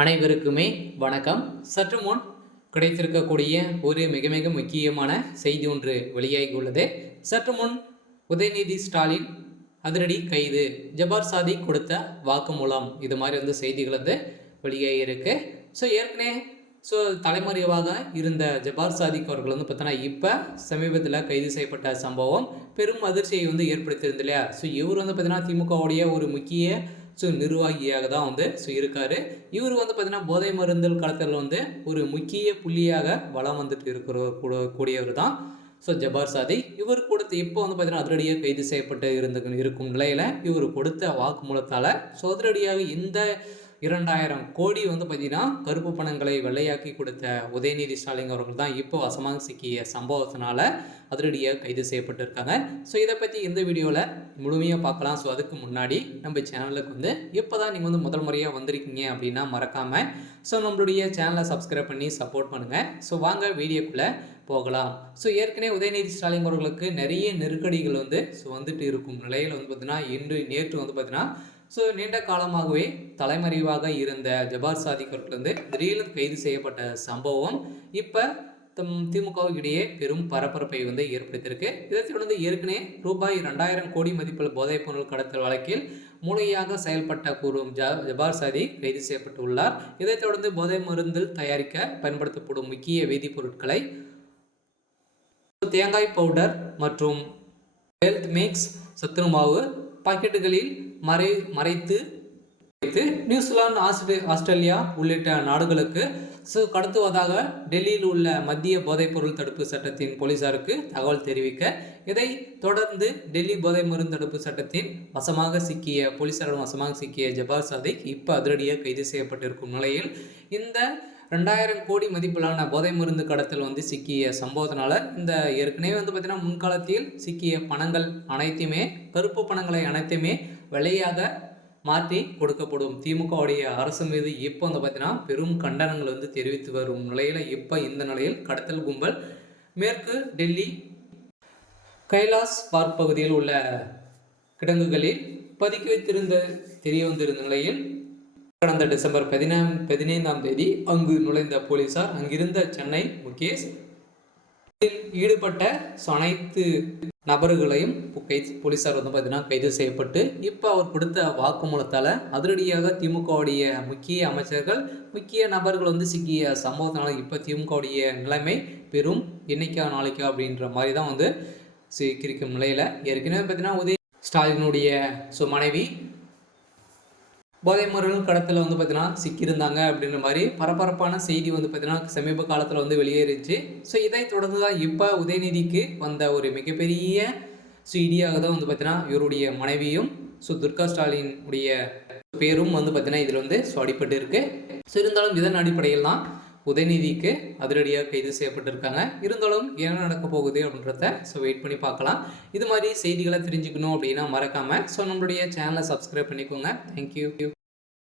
அனைவருக்குமே வணக்கம். சற்று முன் கிடைத்திருக்கக்கூடிய ஒரு மிக மிக முக்கியமான செய்தி ஒன்று வெளியாகி உள்ளது. சற்று முன் உதயநிதி ஸ்டாலின் அதிரடி கைது, ஜபார் சாதிக் கொடுத்த வாக்குமூலம், இது மாதிரி செய்திகள் வெளியாகி இருக்கு. ஏற்கனவே தலைமறைவாக இருந்த ஜபார் சாதிக் அவர்கள் பார்த்தோன்னா இப்போ சமீபத்தில் கைது செய்யப்பட்ட சம்பவம் பெரும் அதிர்ச்சியை ஏற்படுத்தியிருந்தது இல்லையா? இவர் பார்த்தீங்கன்னா திமுகவுடைய ஒரு முக்கிய நிர்வாகியாக தான் இருக்காரு. இவர் பார்த்தீங்கன்னா போதை மருந்தல் களத்தில் ஒரு முக்கிய புள்ளியாக வளம் வந்துட்டு கூடியவர் தான் ஜபார் சாதிக். இவர் கொடுத்த இப்போ பார்த்தீங்கன்னா அதிரடியாக கைது செய்யப்பட்டு இருக்கும் நிலையில் இவர் கொடுத்த வாக்குமூலத்தால் அதிரடியாக இந்த 2000 கோடி பார்த்தீங்கன்னா கருப்பு பணங்களை வெள்ளையாக்கி கொடுத்த உதயநிதி ஸ்டாலின் அவர்கள் தான் இப்போ வசமாக சிக்கிய சம்பவத்தினால அதிரடியாக கைது செய்யப்பட்டிருக்காங்க. இதை பற்றி இந்த வீடியோவில் முழுமையாக பார்க்கலாம். அதுக்கு முன்னாடி நம்ம சேனலுக்கு இப்போ தான் நீங்கள் முதல் முறையாக வந்திருக்கீங்க அப்படின்னா மறக்காமல் நம்மளுடைய சேனலை சப்ஸ்கிரைப் பண்ணி சப்போர்ட் பண்ணுங்கள். வாங்க வீடியோக்குள்ளே போகலாம். ஏற்கனவே உதயநிதி ஸ்டாலின் அவர்களுக்கு நிறைய நெருக்கடிகள் வந்துட்டு இருக்கும் நிலையில் பார்த்தீங்கன்னா நேற்று பார்த்தீங்கன்னா நீண்ட காலமாகவே தலைமறைவாக இருந்த ஜபார் சாதிக் அவர்கள் திடீர்னு கைது செய்யப்பட்ட சம்பவம் இப்போ திமுகவிடையே பெரும் பரபரப்பை ஏற்படுத்தியிருக்கு. இதை தொடர்ந்து ஏற்கனவே ரூபாய் 2000 கோடி மதிப்பில் போதைப் பொருள் கடத்தல் வழக்கில் மூளையாக செயல்பட்ட கூறும் ஜபார் சாதிக் கைது செய்யப்பட்டுள்ளார். இதைத் தொடர்ந்து போதை மருந்தில் தயாரிக்க பயன்படுத்தப்படும் முக்கிய வேதிப்பொருட்களை தேங்காய் பவுடர் மற்றும் ஹெல்த் மிக்ஸ் சத்துணவு மாவு பாக்கெட்டுகளில் மறைத்து நியூசிலாந்து, ஆஸ்திரேலியா உள்ளிட்ட நாடுகளுக்கு கடத்துவதாக டெல்லியில் உள்ள மத்திய போதைப்பொருள் தடுப்பு சட்டத்தின் போலீசாருக்கு தகவல் தெரிவிக்க, இதை தொடர்ந்து டெல்லி போதை மருந்து தடுப்பு சட்டத்தின் போலீசாரிடம் வசமாக சிக்கிய ஜபார் சாதிக் இப்போ அதிரடியாக கைது செய்யப்பட்டிருக்கும் நிலையில் இந்த 2000 கோடி மதிப்பிலான போதை மருந்து கடத்தல் சிக்கிய சம்பவத்தினால இந்த ஏற்கனவே பார்த்தீங்கன்னா முன்காலத்தில் சிக்கிய பணங்கள் அனைத்துமே கருப்பு பணங்களை அனைத்துமே விலையாக மாற்றி கொடுக்கப்படும். திமுகவுடைய அரசு மீது இப்போ பார்த்தீங்கன்னா பெரும் கண்டனங்கள் தெரிவித்து வரும் நிலையில் இப்போ இந்த நிலையில் கடத்தல் கும்பல் மேற்கு டெல்லி கைலாஸ் பார்க் பகுதியில் உள்ள கிடங்குகளில் பதுக்கி வைத்திருந்த தெரிய வந்திருந்த நிலையில் கடந்த டிசம்பர் 15ஆம் தேதி அங்கு நுழைந்த போலீசார் அங்கிருந்த சென்னை முகேஷ் ஈடுபட்ட அனைத்து நபர்களையும் போலீசார் பார்த்தீங்கன்னா கைது செய்யப்பட்டு இப்போ அவர் கொடுத்த வாக்குமூலத்தால் அதிரடியாக திமுகவுடைய முக்கிய அமைச்சர்கள் முக்கிய நபர்கள் சிக்கிய சம்பவத்தினால இப்போ திமுகவுடைய நிலைமை பெரும் இன்னைக்கா நாளைக்கா அப்படின்ற மாதிரி தான் சிக்கிருக்கும் நிலையில் ஏற்கனவே பார்த்தீங்கன்னா உதய ஸ்டாலினுடைய மனைவி போதை மருள் கடத்தில் பார்த்தீங்கன்னா சிக்கியிருந்தாங்க அப்படின்ற மாதிரி பரபரப்பான செய்தி பார்த்தீங்கன்னா சமீப காலத்தில் வெளியேறிச்சு. இதை தொடர்ந்து தான் இப்போ உதயநிதிக்கு வந்த ஒரு மிகப்பெரிய இடியாக தான் பார்த்தீங்கன்னா இவருடைய மனைவியும் துர்கா ஸ்டாலின் உடைய பேரும் பார்த்தீங்கன்னா இதில் அடிபட்டு இருக்கு. இருந்தாலும் இதன் அடிப்படையில் தான் உதயநிதிக்கு அதிரடியாக கைது செய்யப்பட்டிருக்காங்க. இருந்தாலும் என்ன நடக்க போகுது அப்படின்றத வெயிட் பண்ணி பார்க்கலாம். இது மாதிரி செய்திகளை தெரிஞ்சுக்கணும் அப்படின்னா மறக்காமல் நம்மளுடைய சேனலை சப்ஸ்கிரைப் பண்ணிக்கோங்க. தேங்க்யூ.